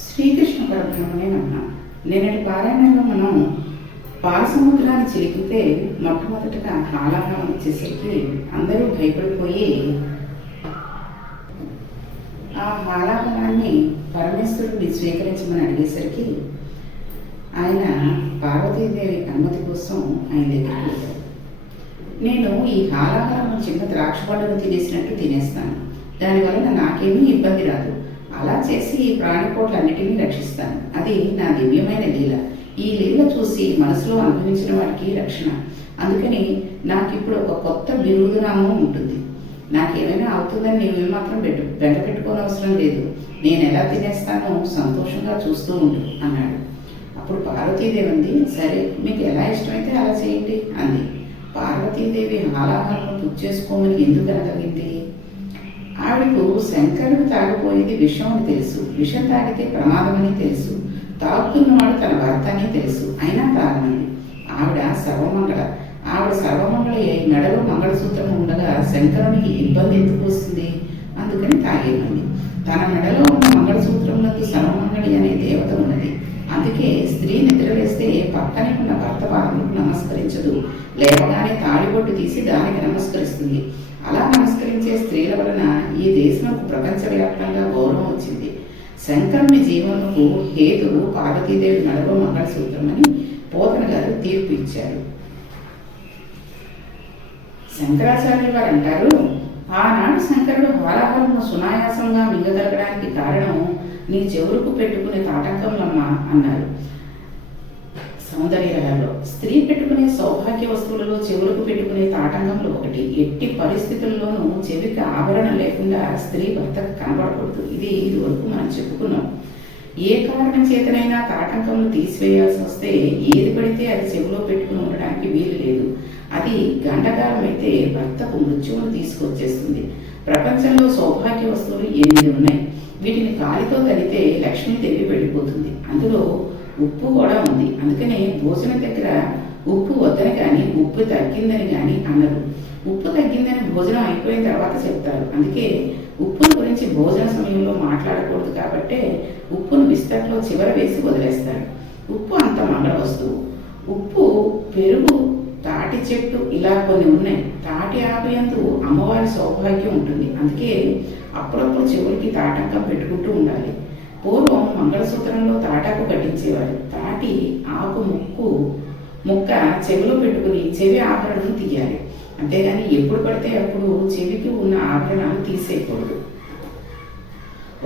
శ్రీకృష్ణ పరబ్రహ్మనే నమ్మ. నిన్నటి పారాయణంలో మనం పాలసముద్రాన్ని చిలికితే మొట్టమొదటిగా హాలాహలం వచ్చేసరికి అందరూ భయపడిపోయి ఆ హాలాహలాన్ని పరమేశ్వరుడిని స్వీకరించమని అడిగేసరికి ఆయన పార్వతీదేవి అనుమతి కోసం ఆయన దగ్గరికి వెళ్ళారు. నేను ఈ హాలాహలం చిన్న ద్రాక్ష పండును తినేసినట్టు తినేస్తాను, దానివల్ల నాకేమీ ఇబ్బంది రాదు. అలా చేసి ఈ ప్రాణికోట్లన్నిటినీ రక్షిస్తాను. అది నా దివ్యమైన లీల. ఈ లీల చూసి మనసులో అనుభవించిన వాడికి రక్షణ. అందుకని నాకు ఇప్పుడు ఒక కొత్త బిరుదునామం ఉంటుంది. నాకేమైనా అవుతుందని నేను మాత్రం బెండ పెట్టుకోనవసరం లేదు. నేను ఎలా తినేస్తానో సంతోషంగా చూస్తూ ఉండు అన్నాడు. అప్పుడు పార్వతీదేవి అంది, సరే మీకు ఎలా ఇష్టమైతే అలా చేయండి అంది. పార్వతీదేవి హాలాహలను పుచ్చేసుకోమని ఎందుకు అనగలిగింది? ఆవిడకు శంకరుడు తాగిపోయేది విషం అని తెలుసు, విషం తాగితే ప్రమాదమని తెలుసు, తాగుతున్నవాడు తన భర్త అని తెలుసు, అయినా తాగమంది. ఆవిడ సర్వమంగళ. ఆవిడ సర్వమంగళ మెడలో మంగళసూత్రం ఉండగా శంకరునికి ఇబ్బంది ఎందుకు వస్తుంది? అందుకని తాగేమంది. తన మెడలో ఉన్న మంగళసూత్రములకు సర్వమంగళి అనే దేవత ఉన్నది. అందుకే స్త్రీ నిద్రలేస్తే పక్కనే ఉన్న భర్త పాదములకు నమస్కరించదు, లేవగానే తాళిబొట్టు తీసి దానికి నమస్కరిస్తుంది. అలా నమస్కరించే స్త్రీల వలన ఈ దేశంకు ప్రపంచవ్యాప్తంగా గౌరవం వచ్చింది. శంకరుని జీవనకు హేతువు పార్వతీదేవి మెడలో మంగళసూత్రం అని పోతన గారు తీర్పు ఇచ్చారు. శంకరాచార్యులు వారు అంటారు, ఆనాడు శంకరుడు హాలాహలము సునాయాసంగా మింగగలగడానికి కారణం నీ చెవులకు పెట్టుకునే తాటంకంలమ్మ అన్నారు. సౌందర్యలహరిలో స్త్రీ పెట్టుకునే సౌభాగ్య వస్తువులలో చెవులకు పెట్టుకునే తాటంకంలో ఒకటి. ఎట్టి పరిస్థితుల్లోనూ చెవికి ఆభరణ లేకుండా స్త్రీ భర్తకు కనబడకూడదు. ఇది వరకు మనం చెప్పుకున్నాం. ఏ కారణం చేతనైనా తాటంకంను తీసివేయాల్సి వస్తే ఏది పడితే అది చెవిలో పెట్టుకుని ఉండడానికి వీలు లేదు. అది గండకారం అయితే భర్తకు మృత్యువును తీసుకొచ్చేస్తుంది. ప్రపంచంలో సౌభాగ్య వస్తువులు 8 ఉన్నాయి. వీటిని కాలితో తడితే లక్ష్మీదేవి వెళ్ళిపోతుంది. అందులో ఉప్పు కూడా ఉంది. అందుకనే భోజనం దగ్గర ఉప్పు వద్దని కానీ ఉప్పు తగ్గిందని కానీ అనరు. ఉప్పు తగ్గిందని భోజనం అయిపోయిన తర్వాత చెప్తారు. అందుకే ఉప్పుల గురించి భోజన సమయంలో మాట్లాడకూడదు. కాబట్టే ఉప్పును బిస్తట్లో చివర వేసి వదిలేస్తారు. ఉప్పు అంత మంగళ వస్తువు. ఉప్పు, పెరుగు, తాటి చెట్టు ఇలా కొన్ని ఉన్నాయి. తాటి ఆకుయందు అమ్మవారి సౌభాగ్యం ఉంటుంది. అందుకే అప్పుడప్పుడు చెవులకి తాటంకం పెట్టుకుంటూ ఉండాలి. పూర్వం మంగళసూత్రంలో తాటాకు కట్టించేవారు. తాటి ఆకు ముక్క చెవిలో పెట్టుకుని చెవి ఆభరణం తీయాలి. అంతేగాని ఎప్పుడు పడితే అప్పుడు చెవికి ఉన్న ఆభరణాలు తీసేయకూడదు.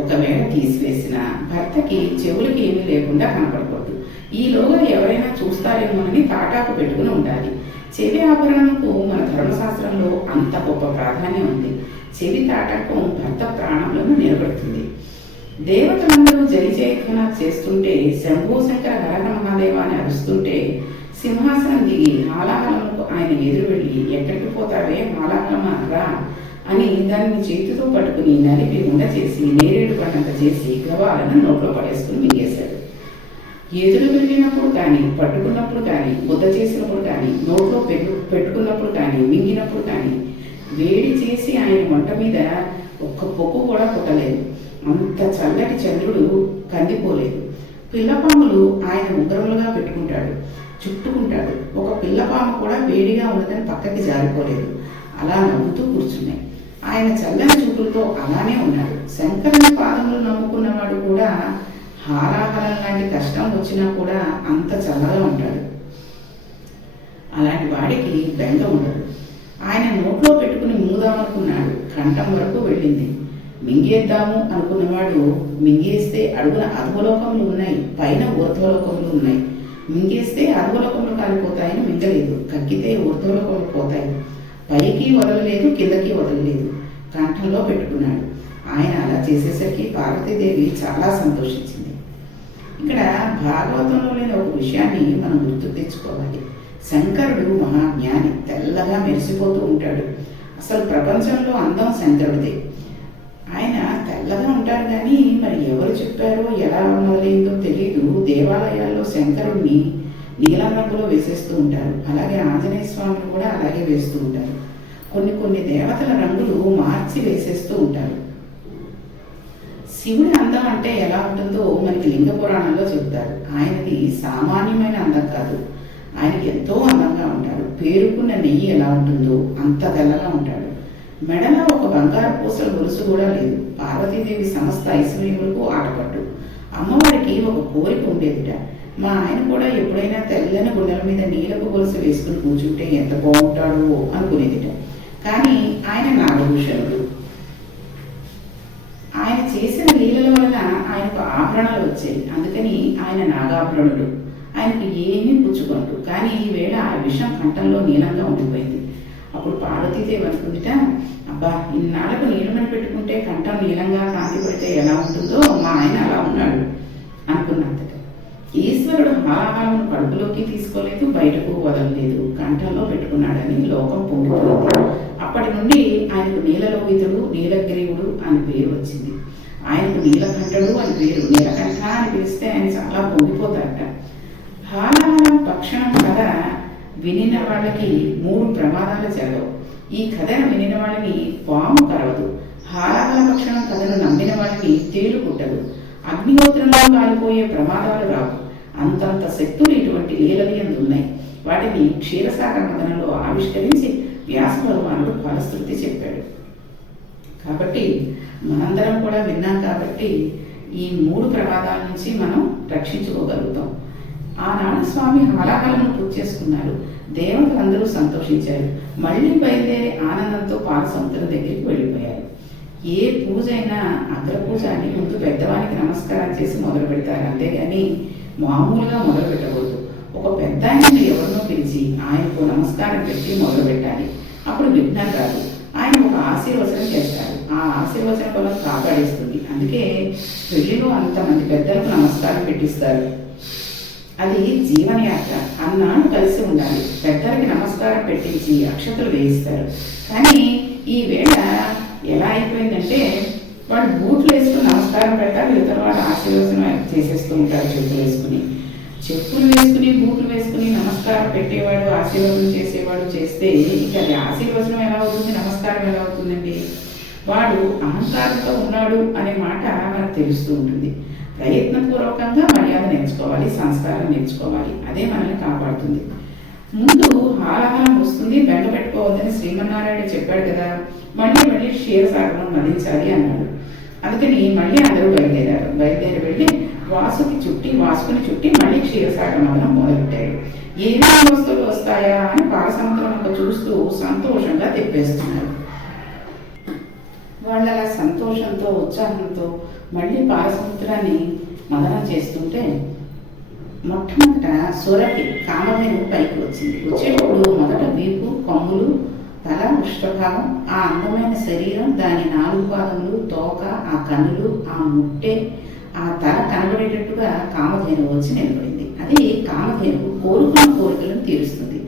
ఒకవేళ తీసివేసిన భర్తకి చెవులకి ఏమీ లేకుండా కనపడకూడదు. ఈలోగా ఎవరైనా చూస్తారేమోనని తాటాకు పెట్టుకుని ఉండాలి. చెవి ఆభరణకు మన ధర్మశాస్త్రంలో అంత గొప్ప ప్రాధాన్యం ఉంది. చెవి తాటకం భర్త ప్రాణంలో నిలబడుతుంది. దేవతలందరూ జయజయధ్వన చేస్తుంటే, శంభో శంకర హరహర మహాదేవ అని అరుస్తుంటే సింహాసనం దిగి హాలాహలముకు ఆయన ఎదురు వెళ్ళి, ఎక్కడికి పోతావే హాలాహలమా రా అని దానిని చేతితో పట్టుకుని నలిపి ఉండ చేసి నేరేడు పండంత చేసి గవాలను నోట్లో పడేసుకుని మింగేశాడు. ఎదురు వెళ్ళినప్పుడు కానీ, పట్టుకున్నప్పుడు కానీ, ముద్ద చేసినప్పుడు కానీ, నోట్లో పెట్టుకున్నప్పుడు కానీ, మింగినప్పుడు కానీ వేడి చేసి ఆయన వంట మీద ఒక్క పొక్కు కూడా పుట్టలేదు. అంత చల్లటి చంద్రుడు కందిపోలేదు. పిల్లపాములు ఆయన ఉంగరములుగా పెట్టుకుంటాడు, చుట్టుకుంటాడు. ఒక పిల్లపాము కూడా వేడిగా ఉన్నదని పక్కకి జారిపోలేదు. అలా నవ్వుతూ కూర్చున్నాయి. ఆయన చల్లని చూపులతో అలానే ఉన్నాడు. శంకరుని పాదములు నమ్ముకున్నవాడు కూడా హాలాహలం లాంటి కష్టం వచ్చినా కూడా అంత చల్లగా ఉంటాడు. అలాంటి వాడికి బెంగ ఉండదు. ఆయన నోట్లో పెట్టుకుని మింగుదామనుకున్నాడు. కంఠం వరకు వెళ్ళింది. మింగేద్దాము అనుకున్నవాడు మింగేస్తే అడుగున అధోలోకములు ఉన్నాయి, పైన ఊర్ధ్వలోకములు ఉన్నాయి. మింగేస్తే అధోలోకములు కాలిపోతాయని మింగలేదు. కక్కితే ఊర్ధ్వలోకములు పోతాయి. పైకి వదలలేదు, కిందకి వదలలేదు. కంఠంలో పెట్టుకున్నాడు. ఆయన అలా చేసేసరికి పార్వతీదేవి చాలా సంతోషించింది. ఇక్కడ భాగవతంలో లేని ఒక విషయాన్ని మనం గుర్తు తెచ్చుకోవాలి. శంకరుడు మహాజ్ఞాని, తెల్లగా మెరిసిపోతూ ఉంటాడు. అసలు ప్రపంచంలో అందం శంకరుడిదే. ఆయన తెల్లగా ఉంటాడు కానీ మరి ఎవరు చెప్పారో ఎలా మొదలైందో తెలియదు. దేవాలయాల్లో శంకరుడిని నీలం రంగులో వేసేస్తూ ఉంటారు. అలాగే ఆంజనేయ స్వామిని కూడా అలాగే వేస్తూ ఉంటారు. కొన్ని దేవతల రంగులు మార్చి వేసేస్తూ ఉంటారు. శివుడి అందం అంటే ఎలా ఉంటుందో మనకి లింగ పురాణంలో చెబుతారు. ఆయనది సామాన్యమైన అందం కాదు, ఆయనకి ఎంతో అందంగా ఉంటాడు. పేరుకున్న నెయ్యి ఎలా ఉంటుందో అంత తెల్లగా ఉంటాడు. మెడలో ఒక బంగారు పూసల గొలుసు కూడా లేదు. పార్వతీదేవి సమస్త ఐశ్వర్యములకు ఆటపట్టు. అమ్మవారికి ఒక కోరిక ఉండేదిట. మా ఆయన కూడా ఎప్పుడైనా తెల్లని గుండెల మీద నీలపు గొలుసు వేసుకుని కూర్చుంటే ఎంత బాగుంటాడో అనుకునేదిట. కానీ ఆయన నాగభూషణుడు. ఆయన చేసిన లీలల వలన ఆయనకు ఆభరణాలు వచ్చాయి. అందుకని ఆయన నాగాభరణుడు. ఆయనకు ఏమీ పుచ్చుకోండు. కానీ ఈ వేళ ఆ విషం కంఠంలో నీలంగా ఉండిపోయింది. అప్పుడు పార్వతీదేవి అనుకుందిట, అబ్బా ఇన్నాళ్లకు నీలమని పెట్టుకుంటే కంఠం నీలంగా కాంతి పడితే ఎలా ఉంటుందో మా ఆయన అలా ఉన్నాడు అనుకున్నంతట. ఈశ్వరుడు హాలాహలమును కడుపులోకి తీసుకోలేదు, బయటకు వదలలేదు, కంఠంలో పెట్టుకున్నాడని లోకం పొంగిపోయింది. అప్పటి నుండి ఆయనకు నీలలోహితుడు, నీలగ్రీవుడు అని పేరు వచ్చింది. ఆయనకు నీలకంఠుడు అని పేరు. నీలకంఠ అని పిలిస్తే ఆయన చాలా పొంగిపోతారట. హాలాహలం తక్షణం కథ వినిన వాళ్ళకి 3 ప్రమాదాలు జరగవు. ఈ కథను వినిన వాళ్ళని పాము కరవదు. హాలాహల పక్షణం కథను నమ్మిన వాళ్ళని తేలు పుట్టదు. అగ్నిహోత్రంలో కాలిపోయే ప్రమాదాలు రావు. అంతంత శక్తులు ఇటువంటి లీలలు యందు ఉన్నాయి. వాటిని క్షీరసాగర మదనంలో ఆవిష్కరించి వ్యాస భగవానుడు ఫలశ్రుతి చెప్పాడు. కాబట్టి మనందరం కూడా విన్నాం. కాబట్టి ఈ 3 ప్రమాదాల నుంచి మనం రక్షించుకోగలుగుతాం. ఆనాడు స్వామి హాలాహలను పూజ చేసుకున్నారు. దేవతలందరూ సంతోషించారు. మళ్ళీ బయలుదేరి ఆనందంతో పాలసముద్రం దగ్గరికి వెళ్ళిపోయారు. ఏ పూజ అయినా అగ్రపూజ అని ముందు పెద్దవానికి నమస్కారం చేసి మొదలు పెడతారు, అంతేగాని మామూలుగా మొదలు పెట్టకూడదు. ఒక పెద్ద ఆయనను ఎవరినో పిలిచి ఆయనకు నమస్కారం పెట్టి మొదలు పెట్టాలి. అప్పుడు విఘ్నం రాదు. ఆయన ఒక ఆశీర్వచనం చేస్తారు. ఆ ఆశీర్వచన బలం కాపాడేస్తుంది. అందుకే పెళ్లిలో అంతమంది పెద్దలకు నమస్కారం పెట్టిస్తారు. అది జీవనయాత్ర. అన్నాడు కలిసి ఉండాలి. పెద్దలకి నమస్కారం పెట్టించి అక్షతలు వేయిస్తారు. కానీ ఈ వేళ ఎలా అయిపోయిందంటే వాడు బూట్లు వేసుకుని నమస్కారం పెడతారు, ఇతర వాడు ఆశీర్వచనం చేసేస్తూ ఉంటారు. చెప్పులు వేసుకుని బూట్లు వేసుకుని నమస్కారం పెట్టేవాడు, ఆశీర్వచనం చేసేవాడు చేస్తే ఇక అది ఆశీర్వచనం ఎలా అవుతుంది, నమస్కారం ఎలా అవుతుందండి? వాడు అహంకారంతో ఉన్నాడు అనే మాట మనకు తెలుస్తూ ఉంటుంది. ప్రయత్నపూర్వకంగా మర్యాద నేర్చుకోవాలి, సంస్కారం నేర్చుకోవాలి. అదే మనల్ని కాపాడుతుంది. ముందు హాలాహలం వస్తుంది, బెంగ పెట్టుకోవద్దని శ్రీమన్నారాయణ చెప్పాడు కదా. మళ్ళీ క్షీరసాగరం మదించాలి అన్నాడు. అందుకని మళ్ళీ అందరూ బయలుదేరి వెళ్ళి వాసుకుని చుట్టి మళ్ళీ క్షీరసాగర మదనం మొదలెట్టాడు. ఏమేమి వస్తువులు వస్తాయా అని పాలసముద్రం చూస్తూ సంతోషంగా తెప్పేస్తున్నారు. వాళ్ళు అలా సంతోషంతో ఉత్సాహంతో మళ్ళీ పాలసముద్రాన్ని మదనం చేస్తుంటే మొట్టమొదట సొరకి కామధేను పైకి వచ్చింది. వచ్చేటప్పుడు మొదట వీపు, కొమ్ములు, తల, ఉష్ట్రభాగం, ఆ అందమైన శరీరం, దాని 4 పాదములు, తోక, ఆ కన్నులు, ఆ ముట్టె, ఆ తల కనబడేటట్టుగా కామధేను వచ్చి నిలబడింది. అది కామధేనువు కోరుకున్న కోరికలను తీరుస్తుంది.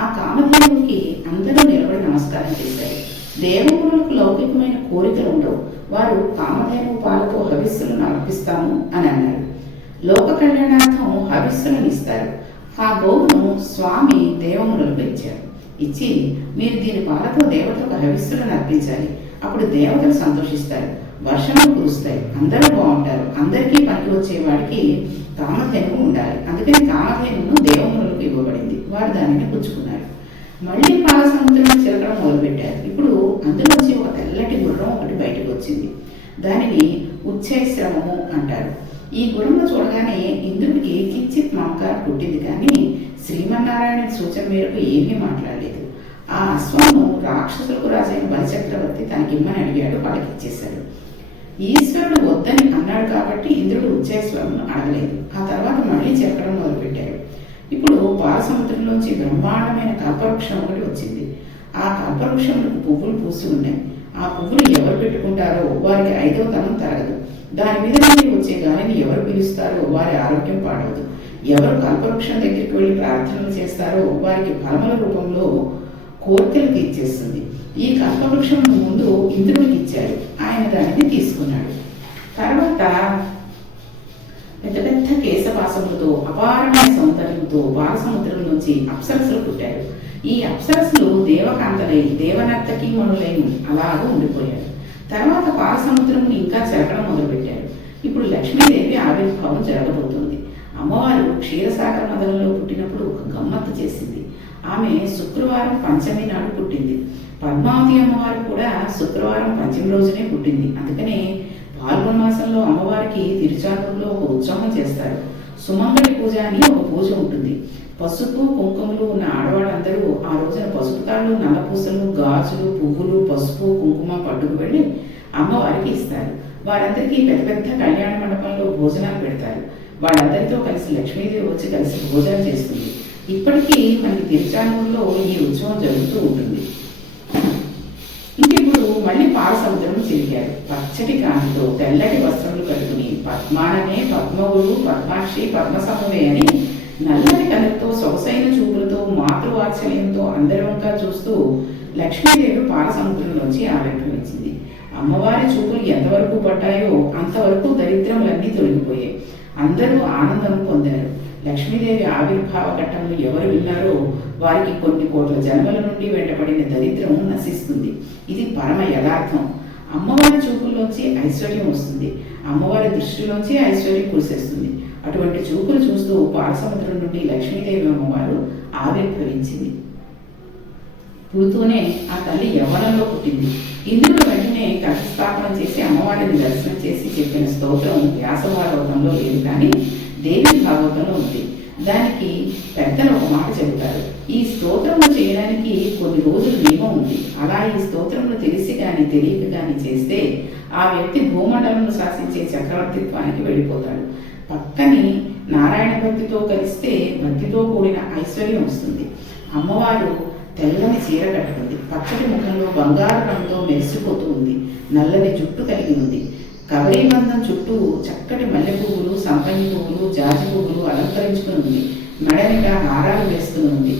ఆ కామధేనువుకి అందరూ నిలబడి నమస్కారం చేశారు. దేవములకు లౌకికమైన కోరికలు ఉండవు. వారు కామధేనువు పాలతో హవిస్సులను అర్పిస్తాము అని అన్నారు. లోక కళ్యాణార్థం హవిస్సులను ఇస్తారు. ఆ గోవును స్వామి దేవములకు ఇచ్చారు. ఇచ్చి మీరు దీని పాలతో దేవతలకు హవిస్సులను అర్పించాలి. అప్పుడు దేవతలు సంతోషిస్తారు, వర్షములు కురుస్తాయి, అందరూ బాగుంటారు. అందరికీ పనికి వచ్చేవాడికి కామధేనువు ఉండాలి. అందుకని కామధేనువును దేవములకు ఇవ్వబడింది. వారు దానిని పుచ్చుకున్నారు. మళ్ళీ పాలసముద్రం చిలకడం మొదలుపెట్టారు. ఇప్పుడు అందులోంచి ఒక తెల్లటి గుర్రం ఒకటి బయటకు వచ్చింది. దానిని ఉచ్చైశ్రమము అంటారు. ఈ గుర్రము చూడగానే ఇంద్రుడికి కించిత్ మమకారం పుట్టింది. కానీ శ్రీమన్నారాయణ సూచన మేరకు ఏమీ మాట్లాడలేదు. ఆ అశ్వము రాక్షసులకు రాజైన బలిచక్రవర్తి తనకిమ్మని అడిగాడు, వాళ్ళకి ఇచ్చేశాడు. ఈశ్వరుడు వద్దని అన్నాడు కాబట్టి ఇంద్రుడు ఉచ్చైశ్వరమును అడగలేదు. ఆ తర్వాత మళ్ళీ చెరకడం మొదలుపెట్టారు. ఇప్పుడు పాలసముద్రంలోంచి బ్రహ్మాండమైన కల్పవృక్షం ఒకటి వచ్చింది. ఆ కల్పవృక్షములకు పువ్వులు పూసి ఉన్నాయి. ఆ పువ్వులు ఎవరు పెట్టుకుంటారో వారికి 5వ తనం తరగదు. దాని మీద నుండి వచ్చే గాలిని ఎవరు పిలుస్తారో వారి ఆరోగ్యం పాడవదు. ఎవరు కల్పవృక్షం దగ్గరికి వెళ్ళి ప్రార్థనలు చేస్తారో వారికి ఫలముల రూపంలో కోరికలు తీర్చేస్తుంది. ఈ కల్పవృక్షం ముందు ఇంద్రుడికి ఇచ్చారు. ఆయన దానిని తీసుకున్నాడు. తర్వాత పెద్ద పెద్ద కేశపాసములతో అపారమైన సౌందర్యంతో బాలసముద్రం నుంచి అప్సరసులు పుట్టారు. ఈ అప్సరసులు దేవకాంతలై దేవనర్తకీమణులై అలాగూ ఉండిపోయారు. తర్వాత పాలసముద్రమును ఇంకా చెరకడం మొదలుపెట్టారు. ఇప్పుడు లక్ష్మీదేవి ఆవిర్భావం జరగబోతుంది. అమ్మవారు క్షీరసాగర నదులలో పుట్టినప్పుడు ఒక గమ్మత్తు చేసింది. ఆమె శుక్రవారం పంచమి నాడు పుట్టింది. పద్మావతి అమ్మవారు కూడా శుక్రవారం పంచమి రోజునే పుట్టింది. అందుకనే పాల్గొన మాసంలో అమ్మవారికి తిరుచానూరులో ఒక ఉత్సవం చేస్తారు. సుమంగళి పూజ అని ఒక పూజ ఉంటుంది. పసుపు కుంకుమలు ఉన్న ఆడవాళ్ళందరూ ఆ రోజున పసుపు తాళ్ళు, నల్లపూసలు, గాజులు, పువ్వులు, పసుపు కుంకుమ పట్టుకు వెళ్ళి అమ్మవారికి ఇస్తారు. వారందరికీ పెద్ద పెద్ద కళ్యాణ మండపంలో భోజనాలు పెడతారు. వాళ్ళందరితో కలిసి లక్ష్మీదేవి వచ్చి కలిసి భోజనం చేస్తుంది. ఇప్పటికీ మనకి తిరుచానూరులో ఈ ఉత్సవం జరుగుతూ ఉంటుంది. ఇంకిప్పుడు మళ్ళీ పాలసముద్రం చిలికారు. పచ్చటి కాంతితో తెల్లటి వస్త్రములు కట్టుకుని పద్మాననే పద్మవుడు పద్మాక్షి పద్మసమువే అని నల్లటి కళ్ళతో సొగసైన చూపులతో మాతృవాత్సల్యంతో అందరి వంక చూస్తూ లక్ష్మీదేవి పాలసముద్రంలోంచి ఆవిర్భవించింది. అమ్మవారి చూపులు ఎంతవరకు పడ్డాయో అంతవరకు దరిద్రములన్నీ తొలగిపోయాయి. అందరూ ఆనందం పొందారు. లక్ష్మీదేవి ఆవిర్భావ ఘట్టంలో ఎవరు విన్నారో వారికి కొన్ని కోట్ల జన్మల నుండి వెంటబడిన దరిద్రం నశిస్తుంది. ఇది పరమ యథార్థం. అమ్మవారి చూపుల్లోంచి ఐశ్వర్యం వస్తుంది. అమ్మవారి దృష్టిలోంచి ఐశ్వర్యం కురిసేస్తుంది. అటువంటి చూపులు చూస్తూ పాలసముద్రం నుండి లక్ష్మీదేవి అమ్మవారు ఆవిర్భవించింది. పుడుతూనే ఆ తల్లి యవ్వనంలో పుట్టింది. ఇంద్రుడు వెంటనే కలశస్థాపన చేసి అమ్మవారిని దర్శనం చేసి చెప్పిన స్తోత్రం వ్యాస భాగవతంలో లేదు, కానీ దేవి భాగవతంలో ఉంది. దానికి పెద్దలు ఒక మాట చెబుతారు. ఈ స్తోత్రము చేయడానికి కొన్ని రోజుల నియమం ఉంది. అలా ఈ స్తోత్రమును తెలిసి కానీ తెలియక కానీ చేస్తే ఆ వ్యక్తి భూమండలంను శాసించే చక్రవర్తిత్వానికి వెళ్ళిపోతాడు. పక్కని నారాయణ భక్తితో కలిస్తే భక్తితో కూడిన ఐశ్వర్యం వస్తుంది. అమ్మవారు తెల్లని చీర కట్టుకుంది. పచ్చటి ముఖంలో బంగారు రంగుతో మెరిసిపోతూ ఉంది. నల్లని జుట్టు కలిగి ఉంది. కవరీబంధం చుట్టూ చక్కటి మల్లె పువ్వులు, సంపంగి పువ్వులు, జాజి పువ్వులు అలంకరించుకుని ఉంది. మెడనిట హారాలు వేసుకుని ఉంది.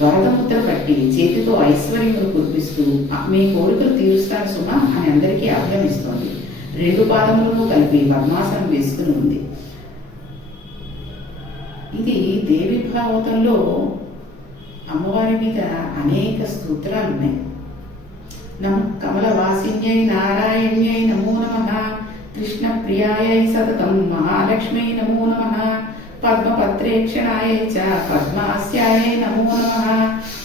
వరదముద్ర కట్టి చేతితో ఐశ్వర్యములు కురిపిస్తూ మీ కోరికలు తీరుస్తాను సుమా అని అందరికీ అభ్యమిస్తోంది. 2 పాదములను కలిపి పద్మాసనం వేసుకుని ఉంది. ఇది దేవి భాగవతంలో అమ్మవారి మీద అనేక స్తోత్రాలు ఉన్నాయి. కమలవాసిన్యై నారాయణ్యై నమో నమః, కృష్ణ ప్రియాయై సతతం మహాలక్ష్మై నమో నమః, పద్మపత్రేక్షణాయై చ పద్మాస్యాయై నమో నమః,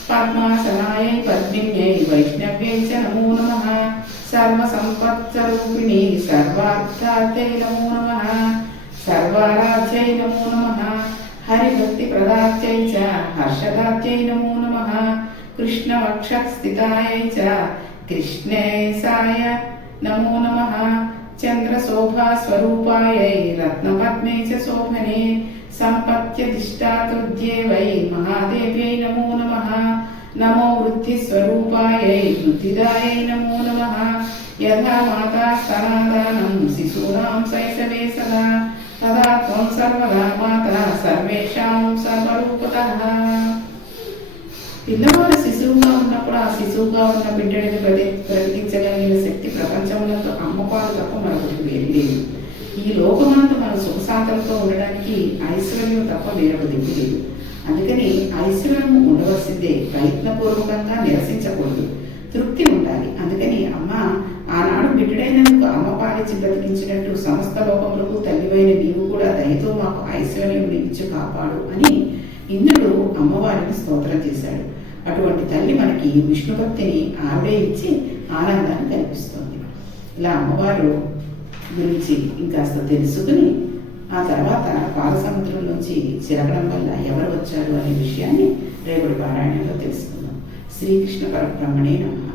పద్మాసనాయై పద్మిన్యై వైష్ణవ్యై చ నమో నమః, సర్వసంపత్స్వరూపిణి సర్వార్థార్థై నమో నమః, సర్వారాధ్యై నమో నమః, హరిభక్తి ప్రదాత్యై చ హర్షదాత్యై నమో నమః, కృష్ణవక్షస్థితాయై చ కృష్ణేశాయ నమో నమః, చంద్రశోభాస్వరూపాయై రత్నపద్మే చ శోభనే, సంపత్యధిష్టాతృద్యే వై మహాదేవ్యై నమో నమః, నమో వృద్ధిస్వరూపాయై వృద్ధిదాయై నమో నమః, యథా మాతా స్తనాదానం శిశూనాం శైశవే సదా, తదా త్వం సర్వదా మాతా సర్వేషాం సర్వరూపతః. పిల్లవాడు శిశువుగా ఉన్నప్పుడు ఆ శిశువుగా ఉన్న బిడ్డడిని బ్రతికించగలిగిన శక్తి ప్రపంచంలో అమ్మపాలు తప్ప మరొకటి వేరు లేదు. ఈ లోకమంతా మనం సుఖశాంతంతో ఉండడానికి ఐశ్వర్యం తప్ప వేరొక దిక్కు లేదు. అందుకని ఐశ్వర్యం ఉండవలసిందే. ప్రయత్నపూర్వకంగా నిరసించకూడదు. తృప్తి ఉండాలి. అందుకని అమ్మ ఆనాడు బిడ్డడైనందుకు అమ్మ పాలించి బ్రతికించినట్టు సమస్త లోకములకు తల్లివైన నీవు కూడా దయతో మాకు ఐశ్వర్యం ఇచ్చి కాపాడు అని ఇంద్రుడు అమ్మవారిని స్తోత్రం చేశాడు. అటువంటి తల్లి మనకి విష్ణు భక్తిని ఆవిడే ఇచ్చి ఆనందాన్ని కల్పిస్తుంది. ఇలా అమ్మవారు గురించి ఇంకాస్త తెలుసుకుని ఆ తర్వాత పాలసముద్రం నుంచి చిరగడం వల్ల ఎవరు వచ్చారు అనే విషయాన్ని రేపటి పారాయణంలో తెలుసుకుందాం. శ్రీకృష్ణ పరబ్రహ్మణే నమః.